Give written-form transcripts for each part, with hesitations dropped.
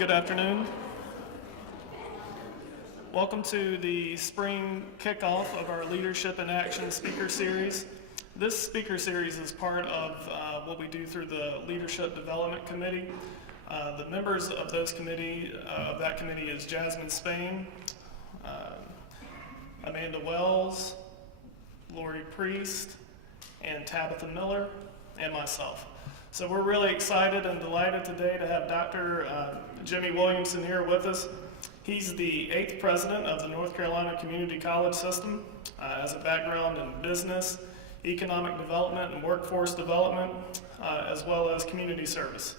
Good afternoon. Welcome to the spring kickoff of our Leadership in Action speaker series. This speaker series is part of what we do through the Leadership Development Committee. The members of that committee is Jasmine Spain, Amanda Wells, Lori Priest, and Tabitha Miller, and myself. So we're really excited and delighted today to have Dr. Jimmy Williamson here with us. He's the 8th president of the North Carolina Community College System, has a background in business, economic development, and workforce development, as well as community service.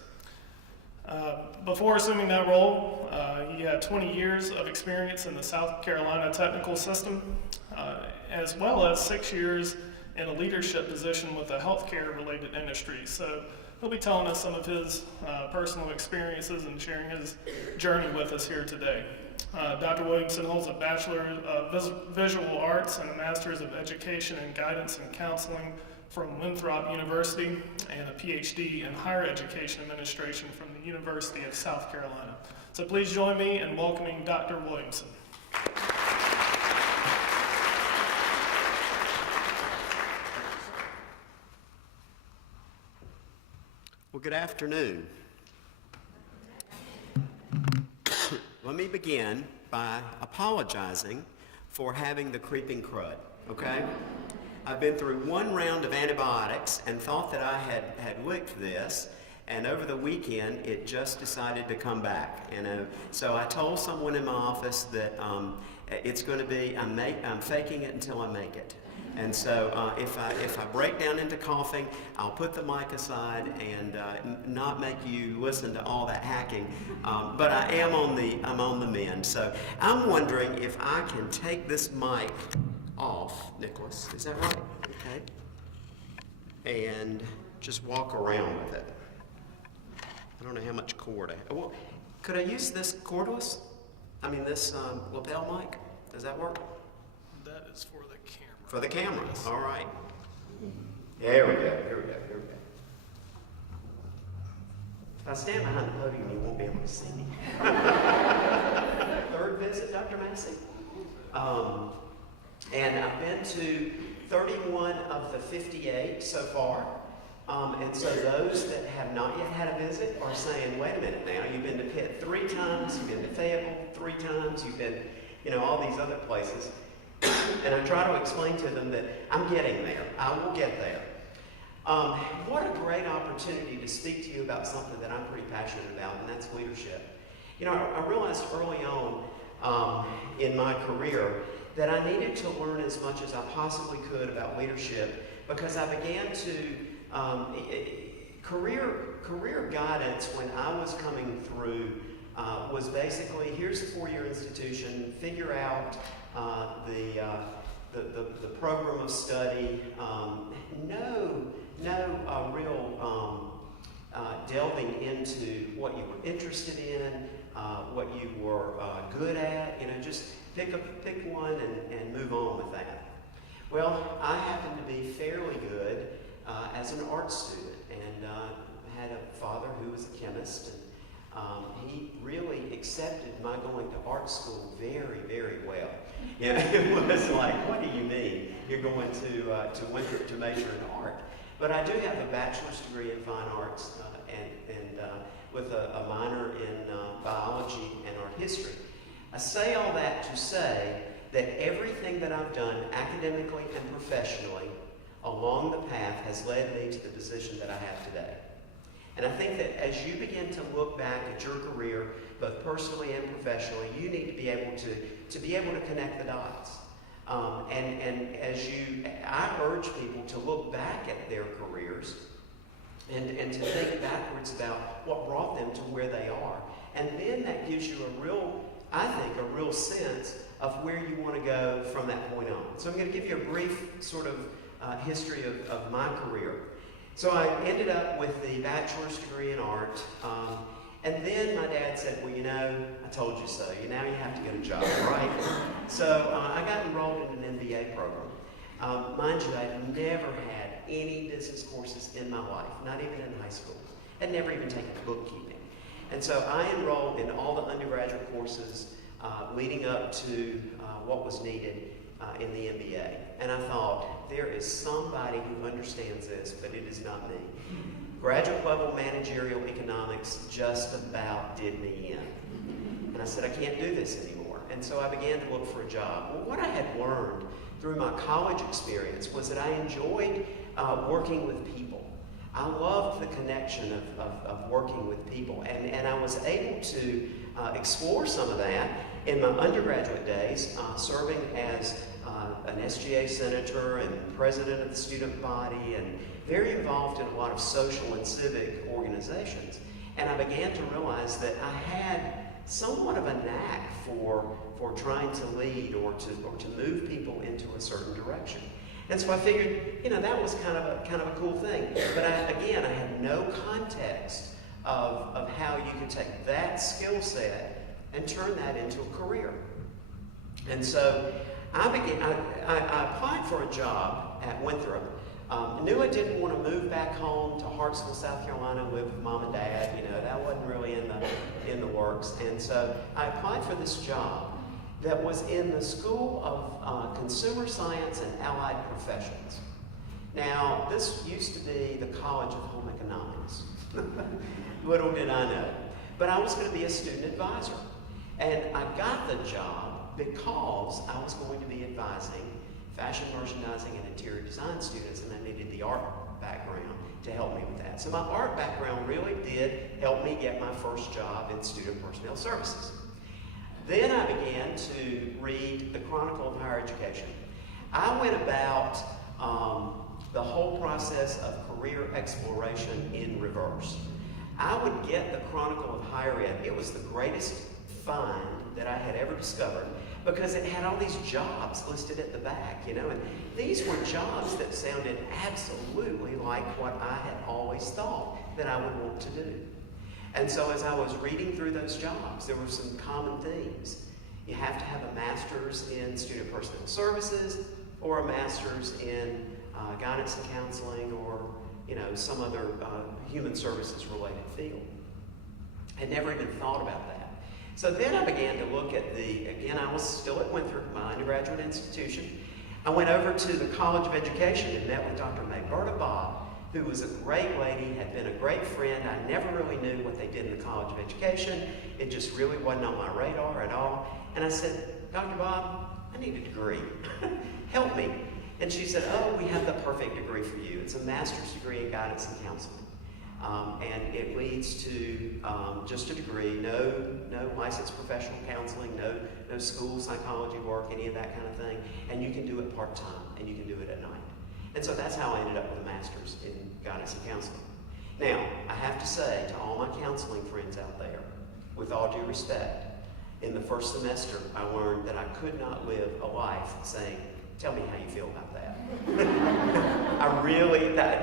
Before assuming that role, he had 20 years of experience in the South Carolina technical system, as well as 6 years in a leadership position with a healthcare related industry. So he'll be telling us some of his personal experiences and sharing his journey with us here today. Dr. Williamson holds a Bachelor of Visual Arts and a Master's of Education in Guidance and Counseling from Winthrop University and a PhD in Higher Education Administration from the University of South Carolina. So please join me in welcoming Dr. Williamson. Well, good afternoon. Let me begin by apologizing for having the creeping crud, okay? I've been through one round of antibiotics and thought that I had licked this, and over the weekend it just decided to come back. And so I told someone in my office that it's going to be, I'm faking it until I make it. And so if I break down into coughing, I'll put the mic aside and not make you listen to all that hacking. But I'm on the mend. So I'm wondering if I can take this mic off, Nicholas. Is that right? Okay. And just walk around with it. I don't know how much cord I have. Well, could I use this cordless? I mean this lapel mic? Does that work? That is for the camera. For the camera, all right. Here we go. If I stand behind the podium, you won't be able to see me. Third visit, Dr. Massey. And I've been to 31 of the 58 so far. And so those that have not yet had a visit are saying, wait a minute now, you've been to Pitt 3 times, you've been to Fayetteville 3 times, you've been, all these other places. And I try to explain to them that I'm getting there. I will get there. What a great opportunity to speak to you about something that I'm pretty passionate about, and that's leadership. I realized early on in my career that I needed to learn as much as I possibly could about leadership because I began to, career guidance when I was coming through was basically, here's a 4-year institution, figure out the program of study, no real delving into what you were interested in, what you were good at, just pick one and move on with that. Well, I happen to be fairly good as an art student, and had a father who was a chemist, and he really accepted my going to art school very, very well. It was like, what do you mean? You're going to Winthrop to major in art. But I do have a bachelor's degree in fine arts and with a minor in biology and art history. I say all that to say that everything that I've done academically and professionally along the path has led me to the position that I have today. And I think that as you begin to look back at your career, both personally and professionally, you need to be able to connect the dots. I urge people to look back at their careers and to think backwards about what brought them to where they are. And then that gives you a real sense of where you want to go from that point on. So I'm going to give you a brief sort of history of my career. So I ended up with the bachelor's degree in art, and then my dad said, well, I told you so. Now you have to get a job, right? So I got enrolled in an MBA program. Mind you, I'd never had any business courses in my life, not even in high school. I'd never even taken bookkeeping. And so I enrolled in all the undergraduate courses leading up to what was needed in the MBA. And I thought, there is somebody who understands this, but it is not me. Graduate level managerial economics just about did me in. And I said, I can't do this anymore. And so I began to look for a job. Well, what I had learned through my college experience was that I enjoyed working with people. I loved the connection of working with people. And I was able to explore some of that in my undergraduate days, serving as an SGA senator and president of the student body, and very involved in a lot of social and civic organizations. And I began to realize that I had somewhat of a knack for trying to lead or to move people into a certain direction. And so I figured, that was kind of a cool thing. But I had no context of how you could take that skill set and turn that into a career. And so I applied for a job at Winthrop. Knew I didn't want to move back home to Hartsville, South Carolina, and live with mom and dad. That wasn't really in the works. And so I applied for this job that was in the School of Consumer Science and Allied Professions. Now, this used to be the College of Home Economics. Little did I know. But I was going to be a student advisor. And I got the job because I was going to be advising fashion merchandising and interior design students, and I needed the art background to help me with that. So my art background really did help me get my first job in student personnel services. Then I began to read the Chronicle of Higher Education. I went about the whole process of career exploration in reverse. I would get the Chronicle of Higher Ed. It was the greatest find that I had ever discovered, because it had all these jobs listed at the back, and these were jobs that sounded absolutely like what I had always thought that I would want to do. And so as I was reading through those jobs, there were some common themes. You have to have a master's in student personnel services or a master's in guidance and counseling or some other human services related field. I never even thought about that. So then I began to look at I was still at Winthrop, my undergraduate institution. I went over to the College of Education and met with Dr. Mayberta Bob, who was a great lady, had been a great friend. I never really knew what they did in the College of Education. It just really wasn't on my radar at all. And I said, Dr. Bob, I need a degree. Help me. And she said, oh, we have the perfect degree for you. It's a master's degree in guidance and counseling. And it leads to just a degree, no licensed professional counseling, no school psychology work, any of that kind of thing. And you can do it part-time, and you can do it at night. And so that's how I ended up with a master's in guidance and counseling. Now, I have to say to all my counseling friends out there, with all due respect, in the first semester, I learned that I could not live a life saying, tell me how you feel about that.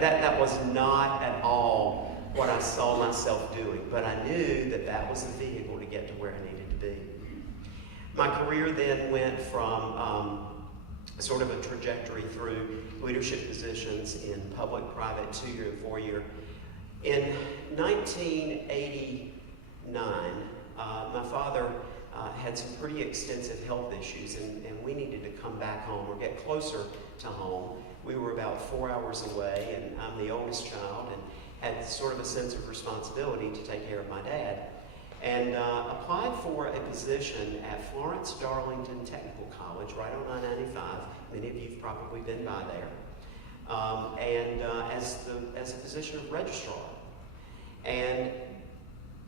That was not at all what I saw myself doing, but I knew that was the vehicle to get to where I needed to be. My career then went from sort of a trajectory through leadership positions in public, private, 2-year and 4-year. In 1989, my father had some pretty extensive health issues, and we needed to come back home or get closer to home. We were about 4 hours away, and I'm the oldest child and had sort of a sense of responsibility to take care of my dad. And applied for a position at Florence Darlington Technical College, right on I-95. Many of you have probably been by there. As a position of registrar. And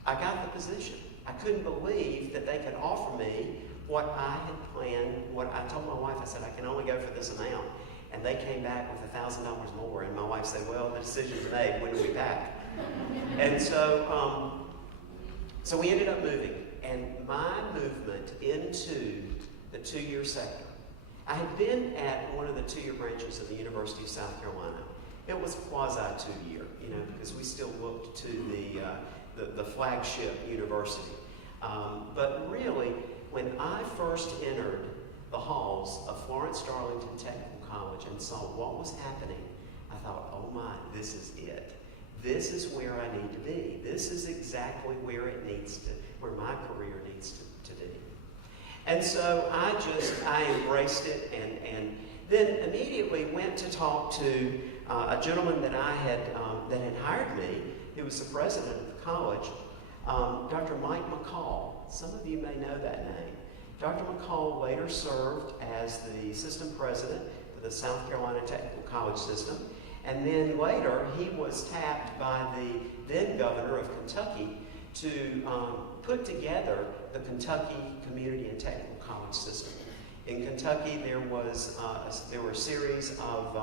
I got the position. I couldn't believe that they could offer me what I had planned. What I told my wife, I said, I can only go for this amount. And they came back with $1,000 more. And my wife said, well, the decision's made. When do we pack? And so we ended up moving. And my movement into the 2-year sector, I had been at one of the 2-year branches of the University of South Carolina. It was quasi 2-year, because we still looked to the flagship university. But really, when I first entered the halls of Florence Darlington Technical College and saw what was happening, I thought, oh my, this is it. this is where I need to be. This is exactly where where my career needs to be. And so I embraced it, and then immediately went to talk to a gentleman that that had hired me, who was the president of the college, Dr. Mike McCall. Some of you may know that name. Dr. McCall later served as the system president for the South Carolina Technical College system, and then later he was tapped by the then governor of Kentucky to put together the Kentucky Community and Technical College system. In Kentucky, there were a series of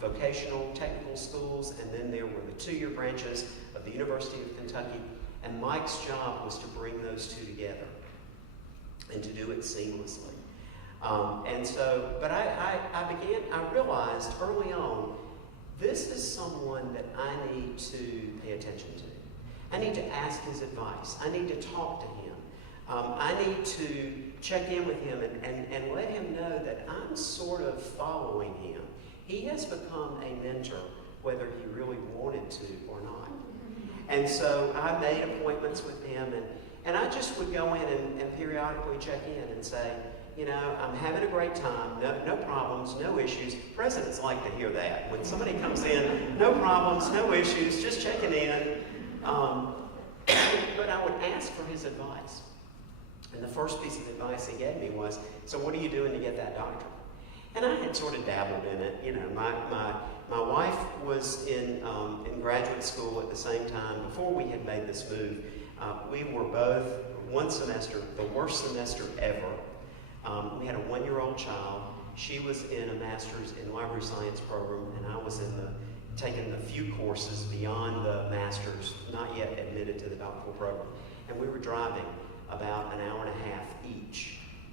vocational technical schools, and then there were the two-year branches of the University of Kentucky, and Mike's job was to bring those two together and to do it seamlessly. But I realized early on, this is someone that I need to pay attention to. I need to ask his advice. I need to talk to him. I need to check in with him and let him know that I'm sort of following him. He has become a mentor, whether he really wanted to or not. And so I made appointments with him, and I just would go in and periodically check in and say, you know, I'm having a great time, no problems, no issues. Presidents like to hear that. When somebody comes in, no problems, no issues, just checking in. But I would ask for his advice. And the first piece of advice he gave me was, so what are you doing to get that doctorate? And I had sort of dabbled in it. You know, my wife was in graduate school at the same time. Before we had made this move, we were both one semester, the worst semester ever. We had a 1-year-old child. She was in a master's in library science program, and I was taking the few courses beyond the master's, not yet admitted to the doctoral program. And we were driving about an hour and a half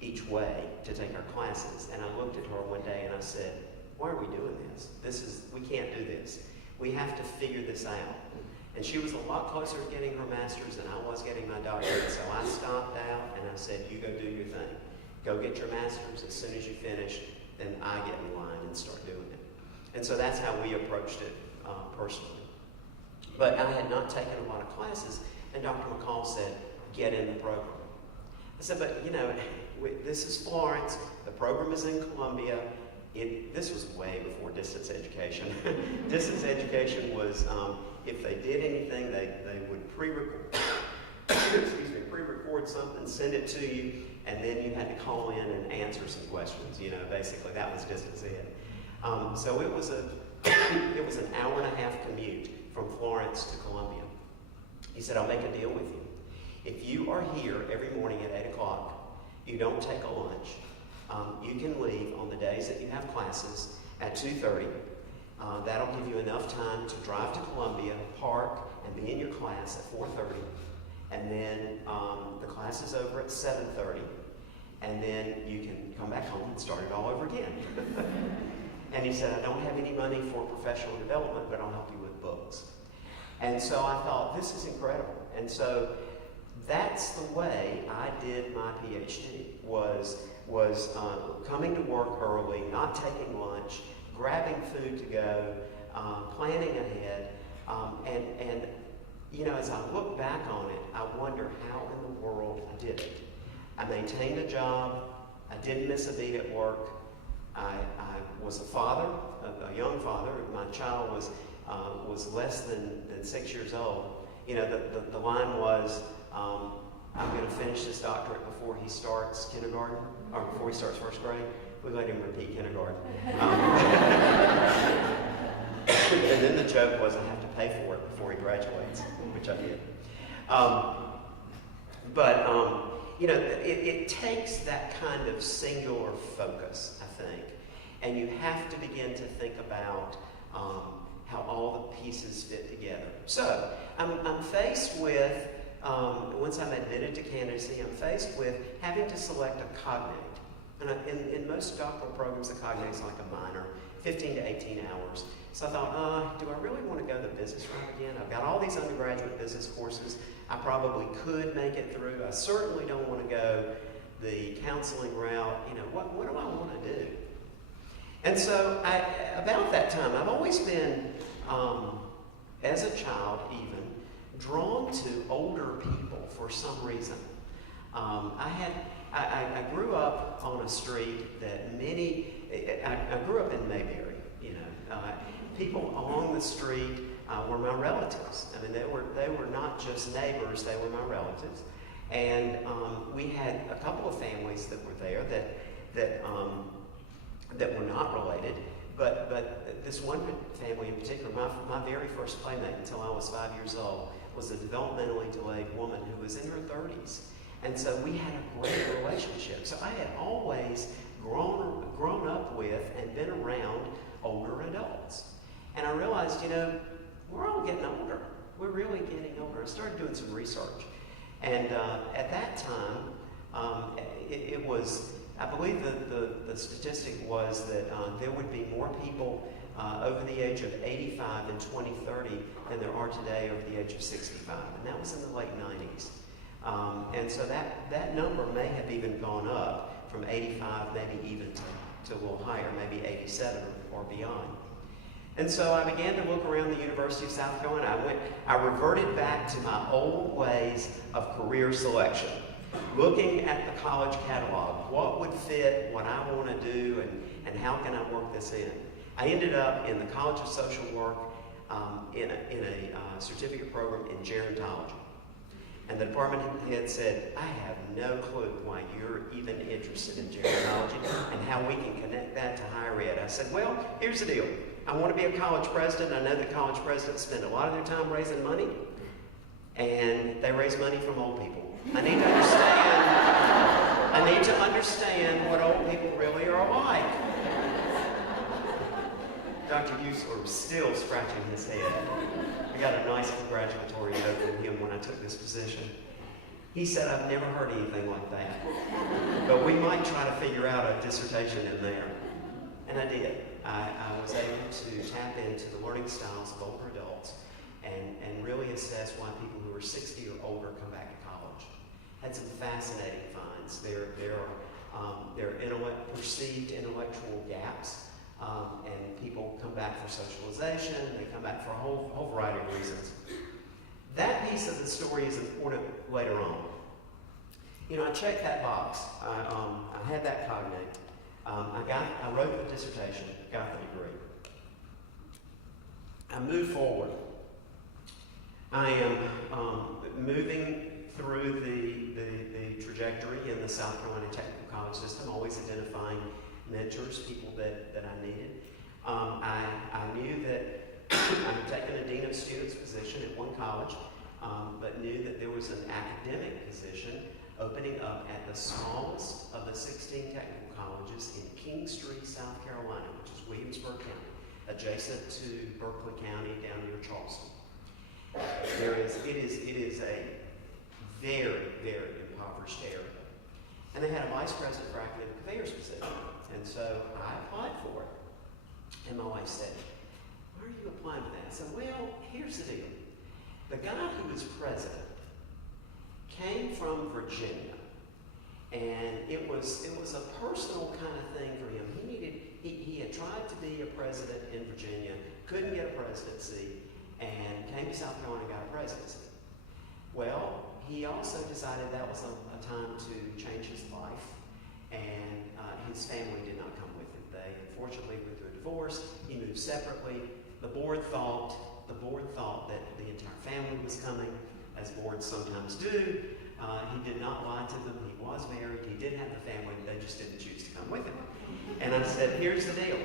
each way to take our classes. And I looked at her one day and I said, why are we doing this? We can't do this. We have to figure this out. And she was a lot closer to getting her master's than I was getting my doctorate. So I stopped out and I said, you go do your thing. Go get your master's. As soon as you finish, then I get in line and start doing it. And so that's how we approached it personally. But I had not taken a lot of classes, and Dr. McCall said, get in the program. I said, but you know, this is Florence, the program is in Columbia. This was way before distance education. Distance education was, if they did anything, they would pre-record something, send it to you, and then you had to call in and answer some questions. You know, basically that was distance ed. So it was an hour and a half commute from Florence to Columbia. He said, I'll make a deal with you. If you are here every morning at 8 o'clock, you don't take a lunch, you can leave on the days that you have classes at 2:30. That'll give you enough time to drive to Columbia, park, and be in your class at 4:30. And then the class is over at 7:30. And then you can come back home and start it all over again. And he said, I don't have any money for professional development, but I'll help you with books. And so I thought, this is incredible. And so that's the way I did my PhD, was coming to work early, not taking lunch, grabbing food to go, planning ahead. And you know, as I look back on it, I wonder how in the world I did it. I maintained a job. I didn't miss a beat at work. I was a father, a young father. My child was less than 6 years old. You know, the line was, I'm going to finish this doctorate before he starts kindergarten, or before he starts first grade. We let him repeat kindergarten. And then the joke was I have to pay for it before he graduates, which I did. You know, it takes that kind of singular focus, I think, and you have to begin to think about how all the pieces fit together. So I'm faced with, once I'm admitted to candidacy, I'm faced with having to select a cognate. And in most doctoral programs, the cognate is like a minor, 15 to 18 hours. So I thought, do I really want to go the business route again? I've got all these undergraduate business courses. I probably could make it through. I certainly don't want to go the counseling route. You know, what do I want to do? And so about that time, I've always been as a child even, drawn to older people for some reason. I grew up on a street that I grew up in Mayberry, you know. People along the street were my relatives. I mean, they were not just neighbors, they were my relatives. And we had a couple of families that were there that were not related. But this one family in particular, my very first playmate until I was 5 years old, was a developmentally delayed woman who was in her 30s. And so we had a great relationship. So I had always grown up with and been around older adults. And I realized, you know, we're all getting older. We're really getting older. I started doing some research. And at that time, it was, I believe the statistic was that there would be more people over the age of 85 in 2030 than there are today over the age of 65. And that was in the late 90s. And so that number may have even gone up from 85, maybe even to a little higher, maybe 87 or beyond. And so I began to look around the University of South Carolina. I reverted back to my old ways of career selection, looking at the college catalog. What would fit what I want to do, and how can I work this in? I ended up in the College of Social Work in a certificate program in gerontology. And the department head said, I have no clue why you're even interested in gerontology and how we can connect that to higher ed. I said, well, here's the deal. I want to be a college president. I know that college presidents spend a lot of their time raising money, and they raise money from old people. I need to understand what old people really are like. Dr. Usler was still scratching his head. I got a nice congratulatory note from him when I took this position. He said, I've never heard anything like that, but we might try to figure out a dissertation in there. And I did. I was able to tap into the learning styles of older adults and really assess why people who are 60 or older come back to college. Had some fascinating finds. There are perceived intellectual gaps. And people come back for socialization, they come back for a whole variety of reasons. That piece of the story is important later on. You know, I checked that box. I had that cognate. I wrote the dissertation, got the degree. I moved forward. I am moving through the trajectory in the South Carolina Technical College system, always identifying mentors, people that I needed. I knew that I'm taking a Dean of Students position at one college, but knew that there was an academic position opening up at the smallest of the 16 technical colleges in Kingstree, South Carolina, which is Williamsburg County, adjacent to Berkeley County down near Charleston. It is a very, very impoverished area. And they had a vice president for academic affairs position. And so I applied for it. And my wife said, why are you applying for that? I said, well, here's the deal. The guy who was president came from Virginia. And it was a personal kind of thing for him. He had tried to be a president in Virginia, couldn't get a presidency, and came to South Carolina and got a presidency. Well, he also decided that was a time to change his life, and his family did not come with him. They unfortunately went through a divorce. He moved separately. The board thought that the entire family was coming, as boards sometimes do. He did not lie to them. He was married. He did have the family. They just didn't choose to come with him. And I said, here's the deal.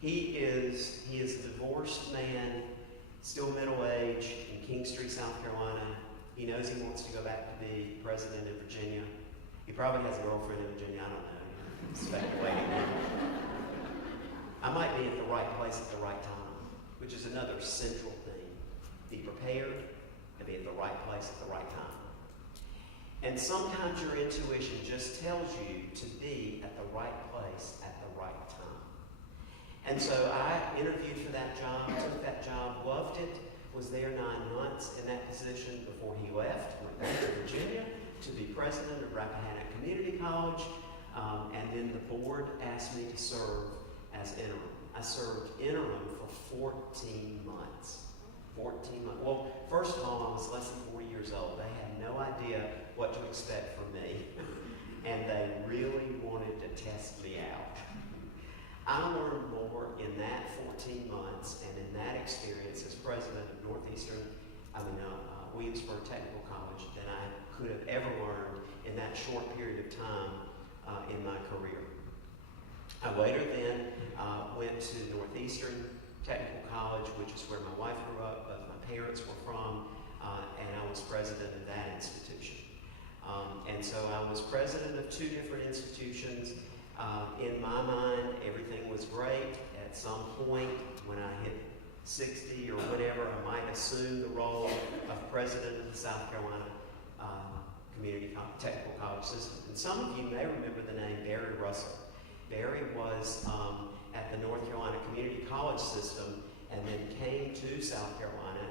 He is a divorced man, still middle-aged, in Kingstree, South Carolina. He knows he wants to go back to be president in Virginia. He probably has a girlfriend in Virginia. I don't know. I'm speculating. I might be at the right place at the right time, which is another central thing. Be prepared and be at the right place at the right time. And sometimes your intuition just tells you to be at the right place at the right time. And so I interviewed for that job, took that job, loved it, was there 9 months in that position before he left, went back to Virginia to be president of Rappahannock Community College, and then the board asked me to serve as interim. I served interim for 14 months. 14 months. Well, first of all, I was less than 40 years old. They had no idea what to expect from me, and they really wanted to test me out. I learned more in that 14 months and in that experience as president of Williamsburg Technical College than I could have ever learned in that short period of time in my career. I later then went to Northeastern Technical College, which is where my wife grew up, both my parents were from, and I was president of that institution. And so I was president of two different institutions. In my mind, everything was great. At some point, when I hit 60 or whatever, I might assume the role of president of the South Carolina Community Technical College System. And some of you may remember the name Barry Russell. Barry was at the North Carolina Community College System and then came to South Carolina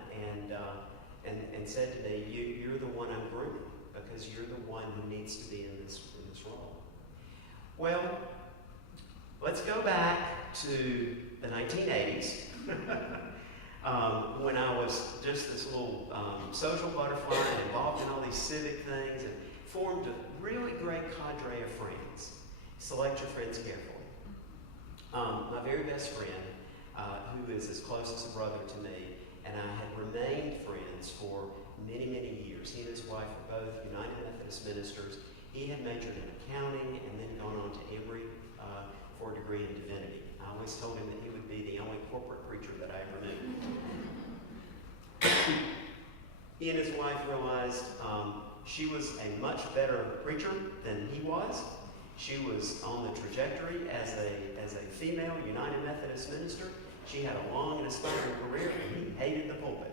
and said to me, you're the one I'm grooming because you're the one who needs to be in this role. Well, let's go back to the 1980s when I was just this little social butterfly and involved in all these civic things and formed a really great cadre of friends. Select your friends carefully. My very best friend, who is as close as a brother to me, and I had remained friends for many, many years. He and his wife were both United Methodist ministers. He had majored in accounting and then gone on to Emory for a degree in divinity. I always told him that he would be the only corporate preacher that I ever knew. He and his wife realized she was a much better preacher than he was. She was on the trajectory as a female United Methodist minister. She had a long and aspiring career, and he hated the pulpit.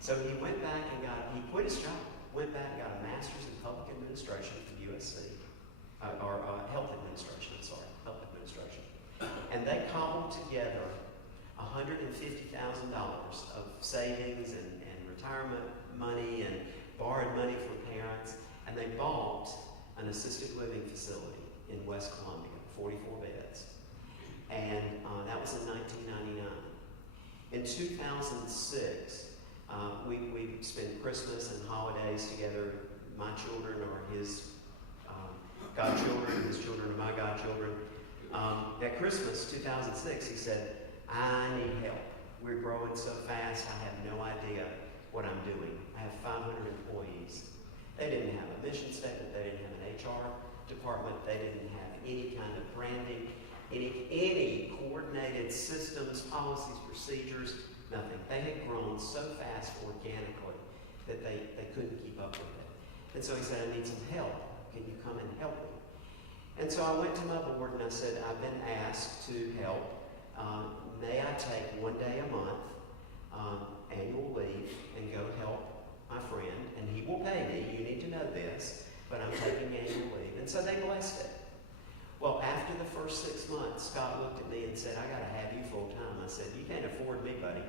So he went back and he quit his job, went back and got a master's in public administration from USC, or health administration, health administration. And they cobbled together $150,000 of savings and retirement money and borrowed money from parents, and they bought an assisted living facility in West Columbia, 44 beds. And that was in 1999. In 2006, we spent Christmas and holidays together. My children are his godchildren, his children are my godchildren. At Christmas 2006, he said, I need help. We're growing so fast, I have no idea what I'm doing. I have 500 employees. They didn't have a mission statement, they didn't have an HR department, they didn't have any kind of branding, any coordinated systems, policies, procedures, nothing. They had grown so fast organically that they couldn't keep up with it. And so he said, I need some help. Can you come and help me? And so I went to my board and I said, I've been asked to help. May I take one day a month, annual leave, and go help my friend, and he will pay me. You need to know this, but I'm taking annual leave. And so they blessed it. Well, after the first 6 months, Scott looked at me and said, I got to have you full time. I said, you can't afford me, buddy.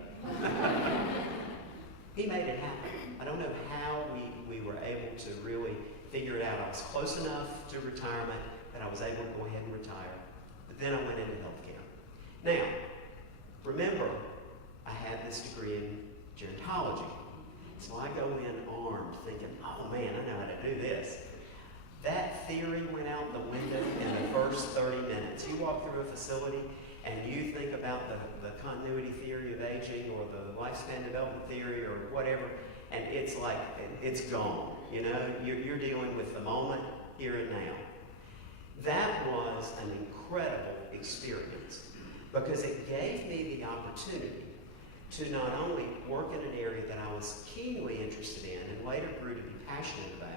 He made it happen. I don't know how we were able to really figure it out. I was close enough to retirement that I was able to go ahead and retire. But then I went into healthcare. Now, remember, I had this degree in gerontology. So I go in armed thinking, oh man, I know how to do this. That theory went out the window in the first 30 minutes. You walk through a facility and you think about the continuity theory of aging or the lifespan development theory or whatever, and it's like, it's gone. You know, you're dealing with the moment, here and now. That was an incredible experience because it gave me the opportunity to not only work in an area that I was keenly interested in and later grew to be passionate about,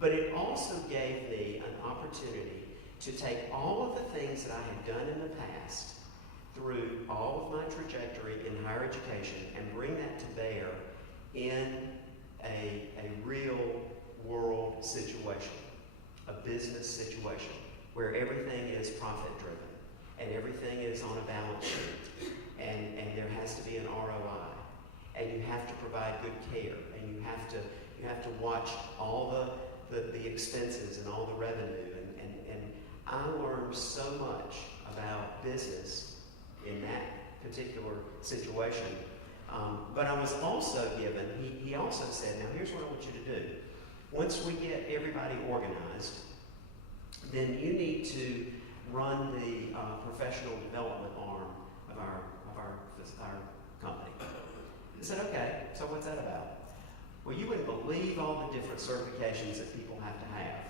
but it also gave me an opportunity to take all of the things that I had done in the past through all of my trajectory in higher education and bring that to bear in a real world situation, a business situation, where everything is profit driven and everything is on a balance sheet. And there has to be an ROI, and you have to provide good care, and you have to watch all the expenses and all the revenue, and I learned so much about business in that particular situation But I was also given, he also said, now here's what I want you to do. Once we get everybody organized, then you need to run the professional development arm of our company. I said, okay, so what's that about? Well, you wouldn't believe all the different certifications that people have to have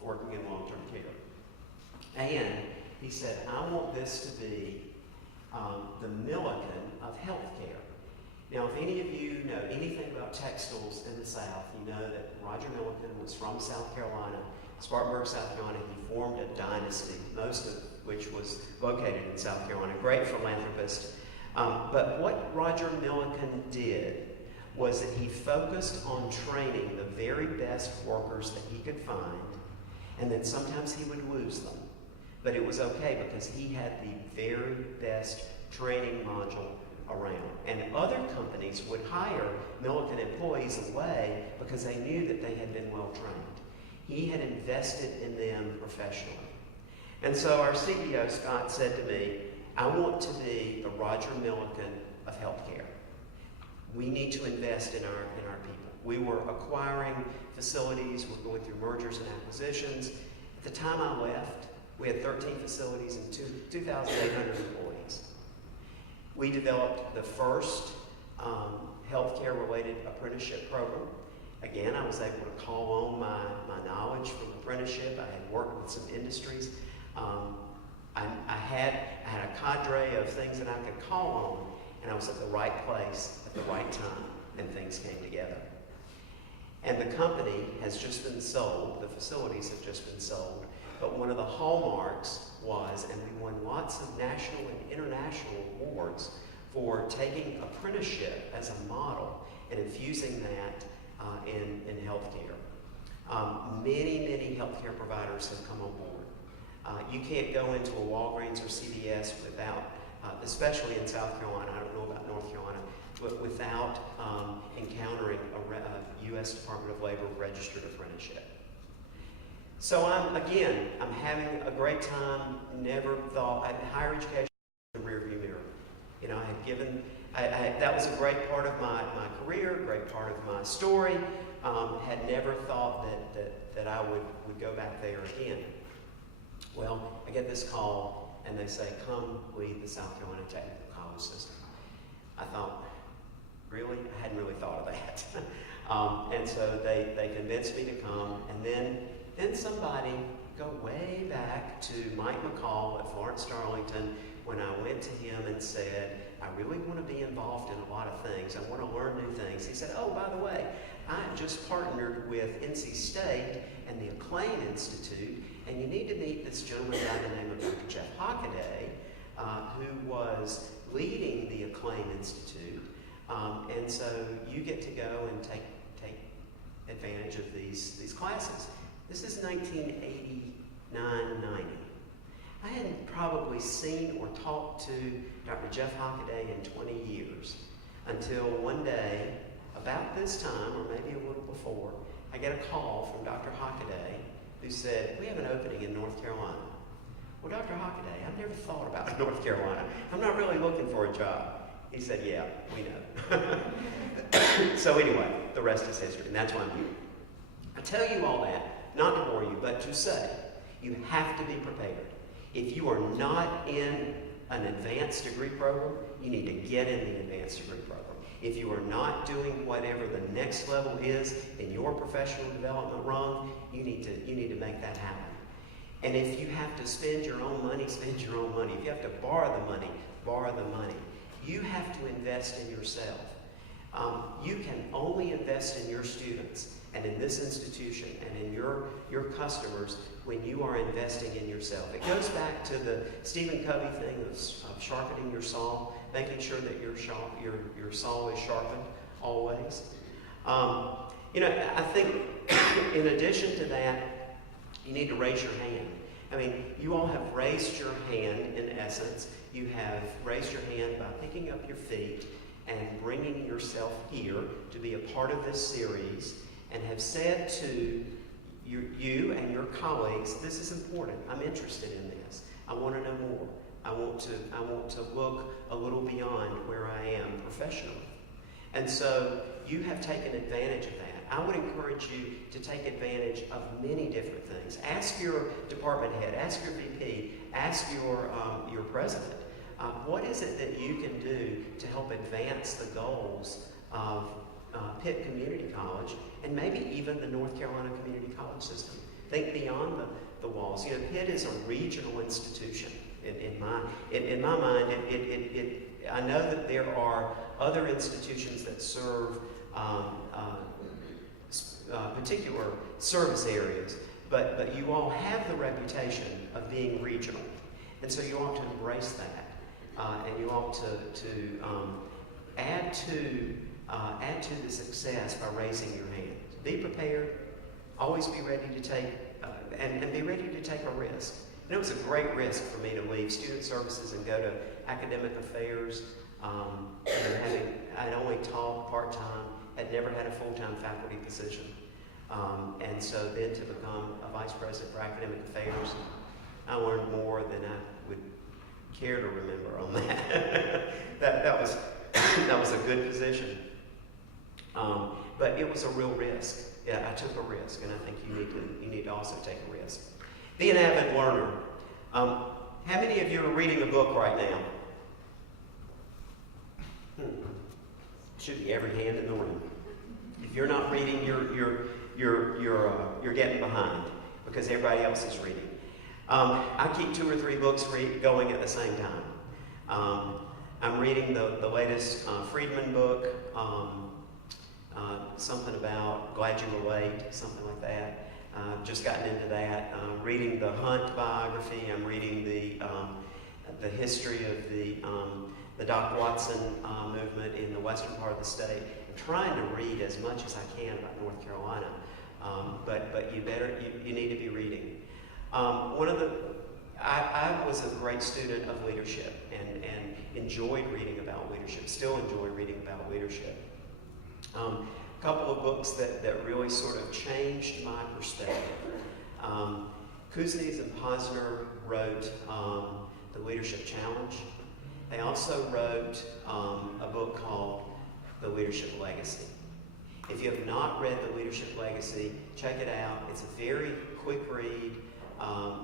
working in long-term care. And he said, I want this to be the Milliken of healthcare. Now, if any of you know anything about textiles in the South, you know that Roger Milliken was from South Carolina, Spartanburg, South Carolina. He formed a dynasty, most of which was located in South Carolina. Great philanthropist. But what Roger Milliken did was that he focused on training the very best workers that he could find, and then sometimes he would lose them. But it was okay because he had the very best training module around. And other companies would hire Milliken employees away because they knew that they had been well trained. He had invested in them professionally. And so our CEO, Scott, said to me, I want to be the Roger Milliken of healthcare. We need to invest in our people. We were acquiring facilities, we're going through mergers and acquisitions. At the time I left, we had 13 facilities and 2,800 employees. We developed the first healthcare-related apprenticeship program. Again, I was able to call on my knowledge from apprenticeship. I had worked with some industries. I had a cadre of things that I could call on, and I was at the right place at the right time, and things came together. And the company has just been sold. The facilities have just been sold. But one of the hallmarks was, and we won lots of national and international awards for taking apprenticeship as a model and infusing that in healthcare. Many healthcare providers have come on board. You can't go into a Walgreens or CVS without, especially in South Carolina, I don't know about North Carolina, but without encountering a U.S. Department of Labor registered apprenticeship. So I'm having a great time. Never thought, higher education in the rearview mirror. You know, I had given, that was a great part of my career, great part of my story. Had never thought that I would go back there again. Well, I get this call and they say, come lead the South Carolina Technical College System. I thought, really? I hadn't really thought of that. And so they convinced me to come, and then somebody, go way back to Mike McCall at Florence Darlington, when I went to him and said, I really want to be involved in a lot of things. I want to learn new things. He said, oh, by the way, I just partnered with NC State and the Acclaim Institute, and you need to meet this gentleman by the name of Dr. Jeff Hockaday, who was leading the Acclaim Institute. And so you get to go and take advantage of these classes. This is 1989, 90. I hadn't probably seen or talked to Dr. Jeff Hockaday in 20 years until one day, about this time, or maybe a little before, I get a call from Dr. Hockaday who said, we have an opening in North Carolina. Well, Dr. Hockaday, I've never thought about North Carolina. I'm not really looking for a job. He said, yeah, we know. So anyway, the rest is history, and that's why I'm here. I tell you all that, not to bore you, but to say, you have to be prepared. If you are not in an advanced degree program, you need to get in the advanced degree program. If you are not doing whatever the next level is in your professional development rung, you need to make that happen. And if you have to spend your own money, spend your own money. If you have to borrow the money, borrow the money. You have to invest in yourself. You can only invest in your students and in this institution and in your customers when you are investing in yourself. It goes back to the Stephen Covey thing of sharpening your saw, making sure that your saw is sharpened always. I think in addition to that, you need to raise your hand. I mean, you all have raised your hand in essence. You have raised your hand by picking up your feet and bringing yourself here to be a part of this series, and have said to you and your colleagues, this is important. I'm interested in this. I want to know more. I want to look a little beyond where I am professionally. And so you have taken advantage of that. I would encourage you to take advantage of many different things. Ask your department head, ask your VP, ask your president, what is it that you can do to help advance the goals of Pitt Community College and maybe even the North Carolina Community College system. Think beyond the walls. You know, Pitt is a regional institution. In my mind, I know that there are other institutions that serve particular service areas, but you all have the reputation of being regional, and so you ought to embrace that, and you ought to add to the success by raising your hand. Be prepared. Always be ready to take and be ready to take a risk. And it was a great risk for me to leave student services and go to academic affairs. I'd only taught part-time, had never had a full-time faculty position. And so then to become a vice president for academic affairs, I learned more than I would care to remember on that. that was a good position. But it was a real risk. Yeah, I took a risk, and I think you need to also take a risk. Be an avid learner. How many of you are reading a book right now? Should be every hand in the room. If you're not reading, you're getting behind because everybody else is reading. I keep 2 or 3 books going at the same time. I'm reading the latest Friedman book. Something about Glad You Were Late, something like that. Just gotten into that. Reading the Hunt biography. I'm reading the history of the Doc Watson movement in the western part of the state. I'm trying to read as much as I can about North Carolina, but you need to be reading. I was a great student of leadership and enjoyed reading about leadership. Still enjoy reading about leadership. A couple of books that really sort of changed my perspective. Kuznets and Posner wrote The Leadership Challenge. They also wrote a book called The Leadership Legacy. If you have not read The Leadership Legacy, check it out. It's a very quick read,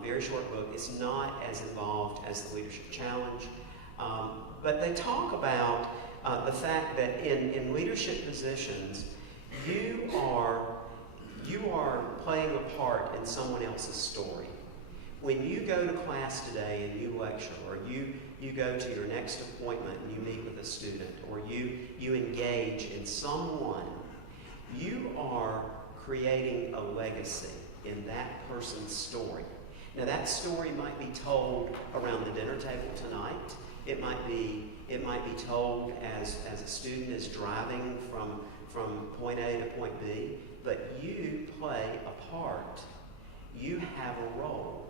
very short book. It's not as involved as The Leadership Challenge. But they talk about the fact that in leadership positions, you are playing a part in someone else's story. When you go to class today and you lecture, or you go to your next appointment and you meet with a student, or you engage in someone, you are creating a legacy in that person's story. Now that story might be told around the dinner table tonight. It might be told as a student is driving from point A to point B, but you play a part. You have a role,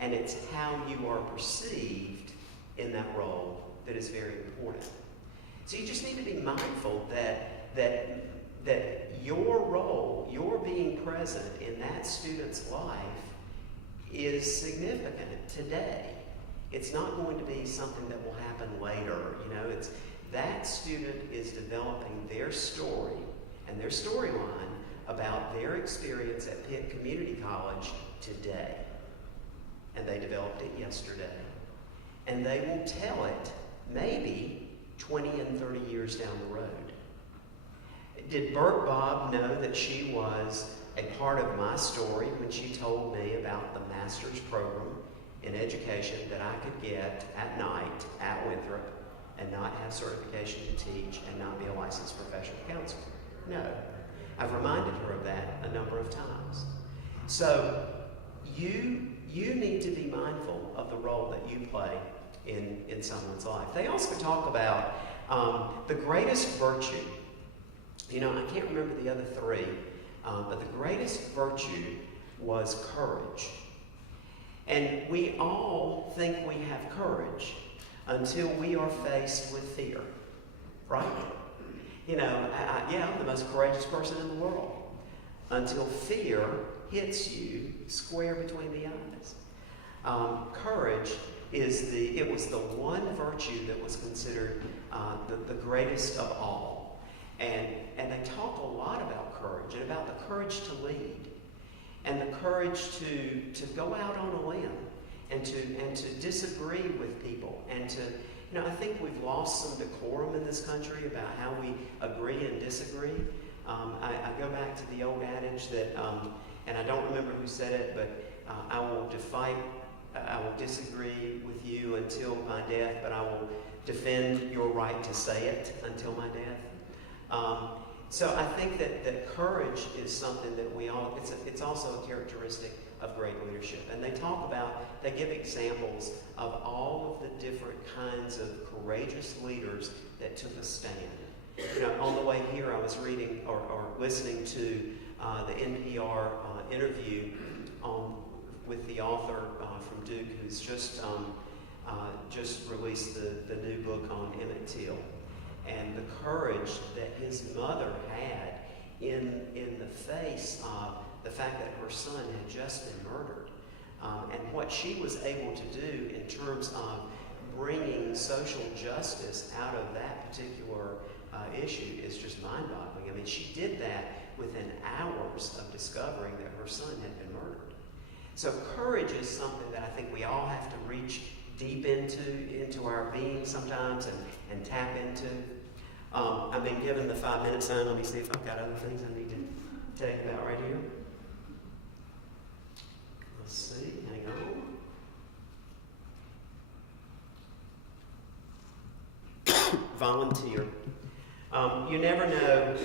and it's how you are perceived in that role that is very important. So you just need to be mindful that your role, your being present in that student's life is significant today. It's not going to be something that will happen later. You know, it's that student is developing their story and their storyline about their experience at Pitt Community College today. And they developed it yesterday. And they will tell it maybe 20 and 30 years down the road. Did Bert Bobb know that she was a part of my story when she told me about the master's program in education that I could get at night at Winthrop and not have certification to teach and not be a licensed professional counselor? No. I've reminded her of that a number of times. So you need to be mindful of the role that you play in someone's life. They also talk about the greatest virtue. You know, I can't remember the other 3, but the greatest virtue was courage. And we all think we have courage until we are faced with fear, right? You know, I'm the most courageous person in the world until fear hits you square between the eyes. Courage it was the one virtue that was considered the greatest of all. And they talk a lot about courage and about the courage to lead and the courage to go out on a limb and to disagree with people and to, I think we've lost some decorum in this country about how we agree and disagree. I go back to the old adage that, and I don't remember who said it, but I will disagree with you until my death, but I will defend your right to say it until my death. So I think that courage is something that it's also a characteristic of great leadership. And they give examples of all of the different kinds of courageous leaders that took a stand. On the way here, I was reading or listening to the NPR interview with the author from Duke, who's just released the new book on Emmett Till, and the courage that his mother had in the face of the fact that her son had just been murdered, and what she was able to do in terms of bringing social justice out of that particular issue is just mind-boggling. I mean, she did that within hours of discovering that her son had been murdered. So courage is something that I think we all have to reach deep into our being sometimes and tap into. I've been given the 5-minute sign. Let me see if I've got other things I need to tell you about right here. Let's see, hang on. Volunteer. You never know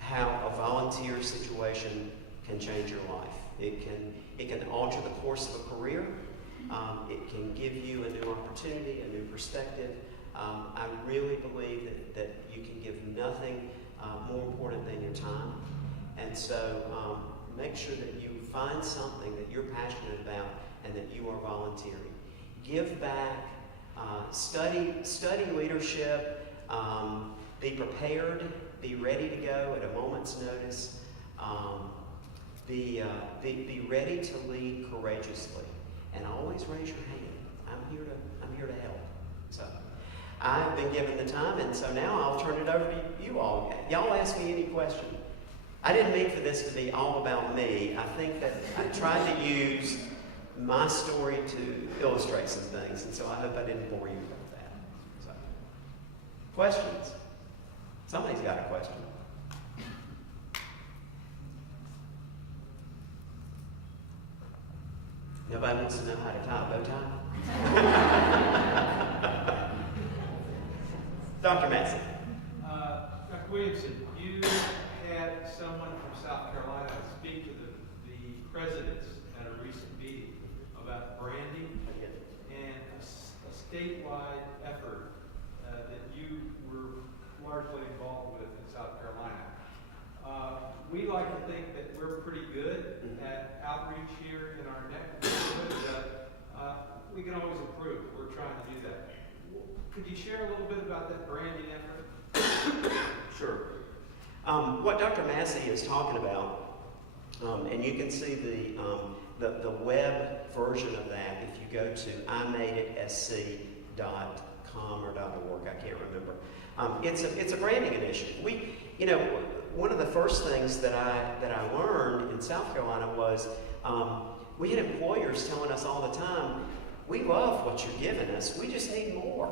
how a volunteer situation can change your life. It can alter the course of a career. It can give you a new opportunity, a new perspective. I really believe that you can give nothing more important than your time. And so make sure that you find something that you're passionate about and that you are volunteering. Give back, study leadership, be prepared, be ready to go at a moment's notice, be ready to lead courageously, and always raise your hand. I'm here to help. So I've been given the time, and so now I'll turn it over to you all. Y'all ask me any question. I didn't mean for this to be all about me. I think that I tried to use my story to illustrate some things, and so I hope I didn't bore you with that. So, questions? Somebody's got a question. Nobody wants to know how to tie a bow tie? Dr. Massey. Dr. Williamson, you had someone from South Carolina speak to the presidents at a recent meeting about branding and a statewide effort that you were largely involved with in South Carolina. We like to think that we're pretty good at outreach here in our neighborhood, but we can always improve. We're trying to do that. Could you share a little bit about that branding effort? Sure. What Dr. Massey is talking about, and you can see the web version of that if you go to imadeitsc.com or .org, I can't remember. It's a branding initiative. One of the first things that I learned in South Carolina was we had employers telling us all the time, we love what you're giving us, we just need more.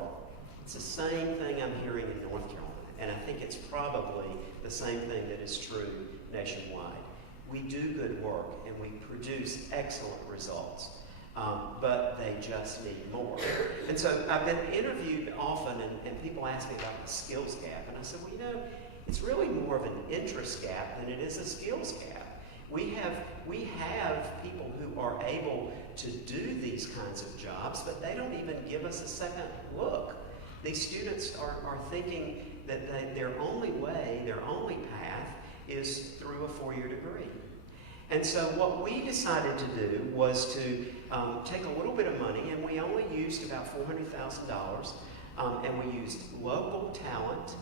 It's the same thing I'm hearing in North Carolina, and I think it's probably the same thing that is true nationwide. We do good work and we produce excellent results, but they just need more. And so I've been interviewed often, and people ask me about the skills gap, and I said, well, it's really more of an interest gap than it is a skills gap. We have people who are able to do these kinds of jobs, but they don't even give us a second look. These students are thinking that their only way, their only path is through a 4-year degree. And so what we decided to do was to take a little bit of money, and we only used about $400,000, and we used local talent,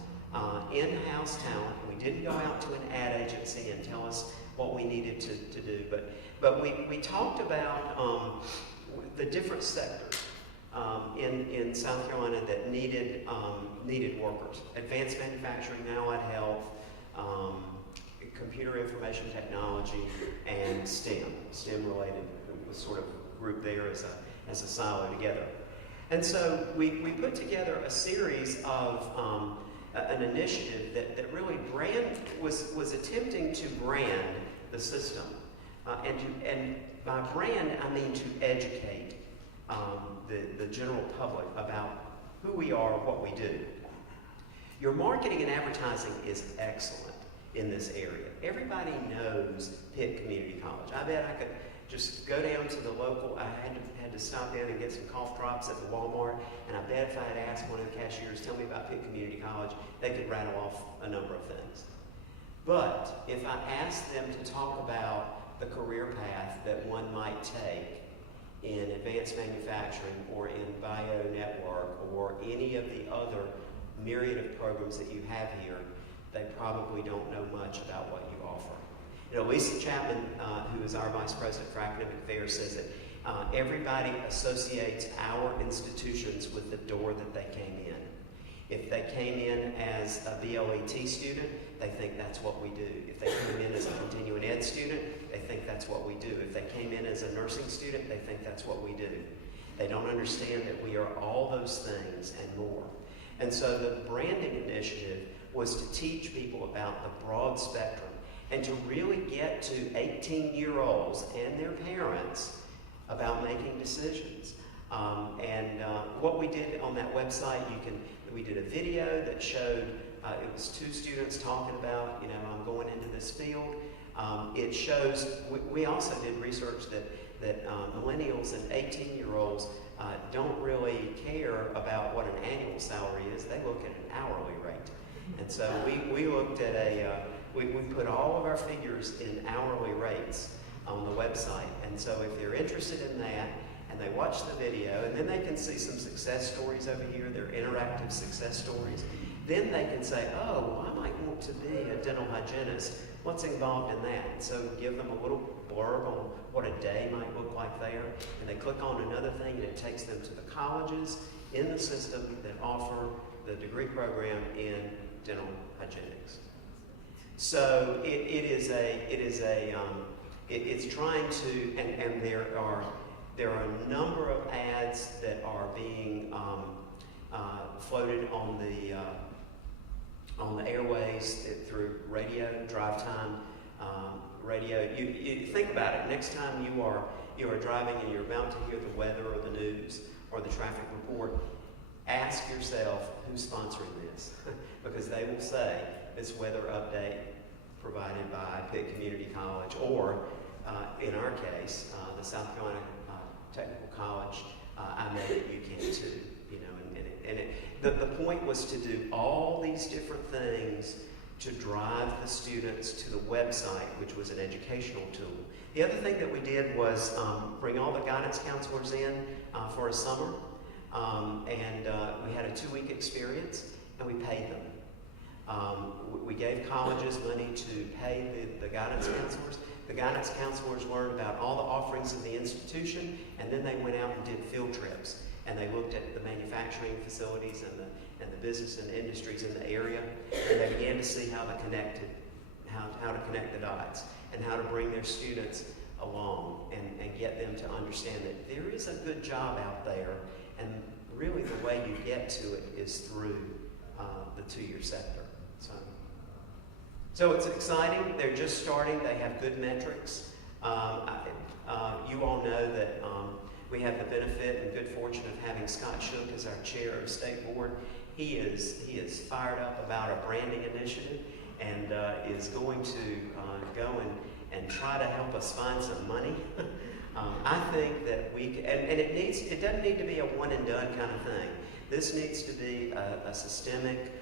in-house talent. We didn't go out to an ad agency and tell us what we needed to do. But we talked about the different sectors in South Carolina that needed workers: advanced manufacturing, allied health, computer information technology, and STEM related. It was sort of grouped there as a silo together. And so we put together a series of an initiative that really was attempting to brand the system. And by brand, I mean to educate the general public about who we are, what we do. Your marketing and advertising is excellent in this area. Everybody knows Pitt Community College. I bet I could just go down to the local, I had to stop in and get some cough drops at the Walmart, and I bet if I had asked one of the cashiers, tell me about Pitt Community College, they could rattle off a number of things. But if I asked them to talk about the career path that one might take in advanced manufacturing or in bio network or any of the other myriad of programs that you have here, they probably don't know much about what you offer. You know, Lisa Chapman, who is our Vice President for Academic Affairs, says that everybody associates our institutions with the door that they came in. If they came in as a BLET student, they think that's what we do. If they came in as a continuing ed student, they think that's what we do. If they came in as a nursing student, they think that's what we do. They don't understand that we are all those things and more. And so the branding initiative was to teach people about the broad spectrum and to really get to 18-year-olds and their parents about making decisions. What we did on that website, we did a video that showed, it was two students talking about, I'm going into this field. It shows, we also did research that millennials and 18-year-olds don't really care about what an annual salary is. They look at an hourly rate. And so we looked at we put all of our figures in hourly rates on the website. And so if they're interested in that, and they watch the video, and then they can see some success stories over here, they're interactive success stories, then they can say, oh, well, I might want to be a dental hygienist. What's involved in that? And so give them a little blurb on what a day might look like there, and they click on another thing, and it takes them to the colleges in the system that offer the degree program in dental hygienics. So it's trying to, and there are a number of ads that are being floated on the airways through radio, drive time, radio. You think about it. Next time you are driving and you're about to hear the weather or the news or the traffic report, ask yourself who's sponsoring this, because they will say this weather update provided by Pitt Community College, or in our case, the South Carolina Technical College. I know that you can too, the point was to do all these different things to drive the students to the website, which was an educational tool. The other thing that we did was bring all the guidance counselors in for a summer, and we had a 2-week experience, and we paid them. We gave colleges money to pay the guidance counselors. The guidance counselors learned about all the offerings of the institution, and then they went out and did field trips. And they looked at the manufacturing facilities and the business and industries in the area, and they began to see how to connect the dots and how to bring their students along and get them to understand that there is a good job out there, and really the way you get to it is through the 2-year sector. So it's exciting. They're just starting. They have good metrics. You all know that we have the benefit and good fortune of having Scott Shook as our chair of State Board. He is fired up about a branding initiative and is going to go and try to help us find some money. I think that it doesn't need to be a one and done kind of thing. This needs to be a systemic.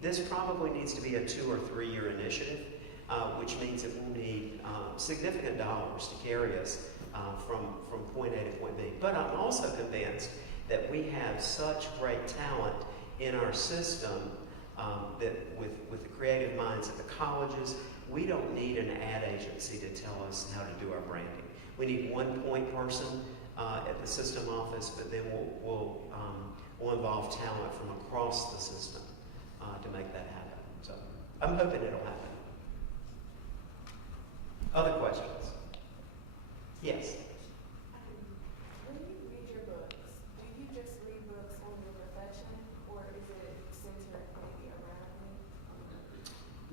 This probably needs to be a 2 or 3 year initiative, which means it will need significant dollars to carry us from point A to point B. But I'm also convinced that we have such great talent in our system that with the creative minds at the colleges, we don't need an ad agency to tell us how to do our branding. We need one point person at the system office, but then we'll involve talent from across the system to make that happen. So I'm hoping it'll happen. Other questions? Yes. When you read your books, do you just read books on your profession, or is it centered maybe around you?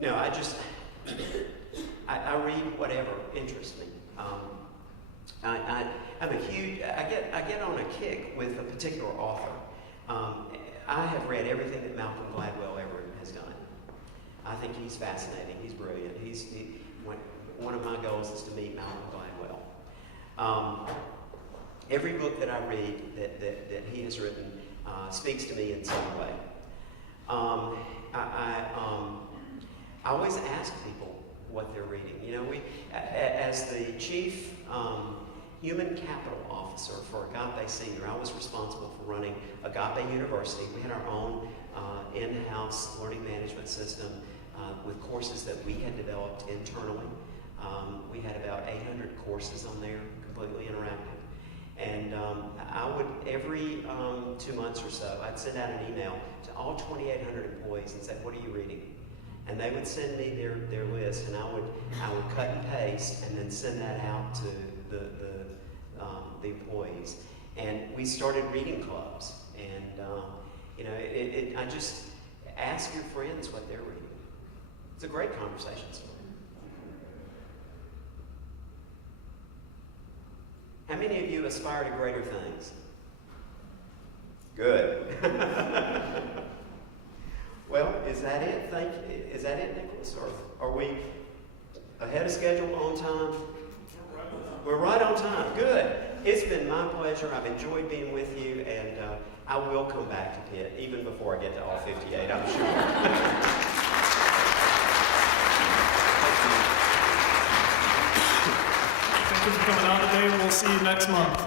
No, I read whatever interests me. I get on a kick with a particular author. I have read everything that Malcolm Gladwell ever has done. I think he's fascinating. He's brilliant. One of my goals is to meet Malcolm Gladwell. Every book that I read that he has written speaks to me in some way. I always ask people what they're reading. You know, as the chief human capital officer for Agape Senior, I was responsible for running Agape University. We had our own in-house learning management system with courses that we had developed internally. We had about 800 courses on there, completely interactive. And I would, every 2 months or so, I'd send out an email to all 2,800 employees and say, what are you reading? And they would send me their list, and I would cut and paste and then send that out to the employees. And we started reading clubs. And, I just ask your friends what they're reading. It's a great conversation starter. How many of you aspire to greater things? Good. Well, is that it? Is that it, Nicholas? Or are we ahead of schedule, on time? We're right on time. Good. It's been my pleasure. I've enjoyed being with you, and I will come back to Pitt even before I get to all 58, I'm sure. Thank you for coming out today, and we'll see you next month.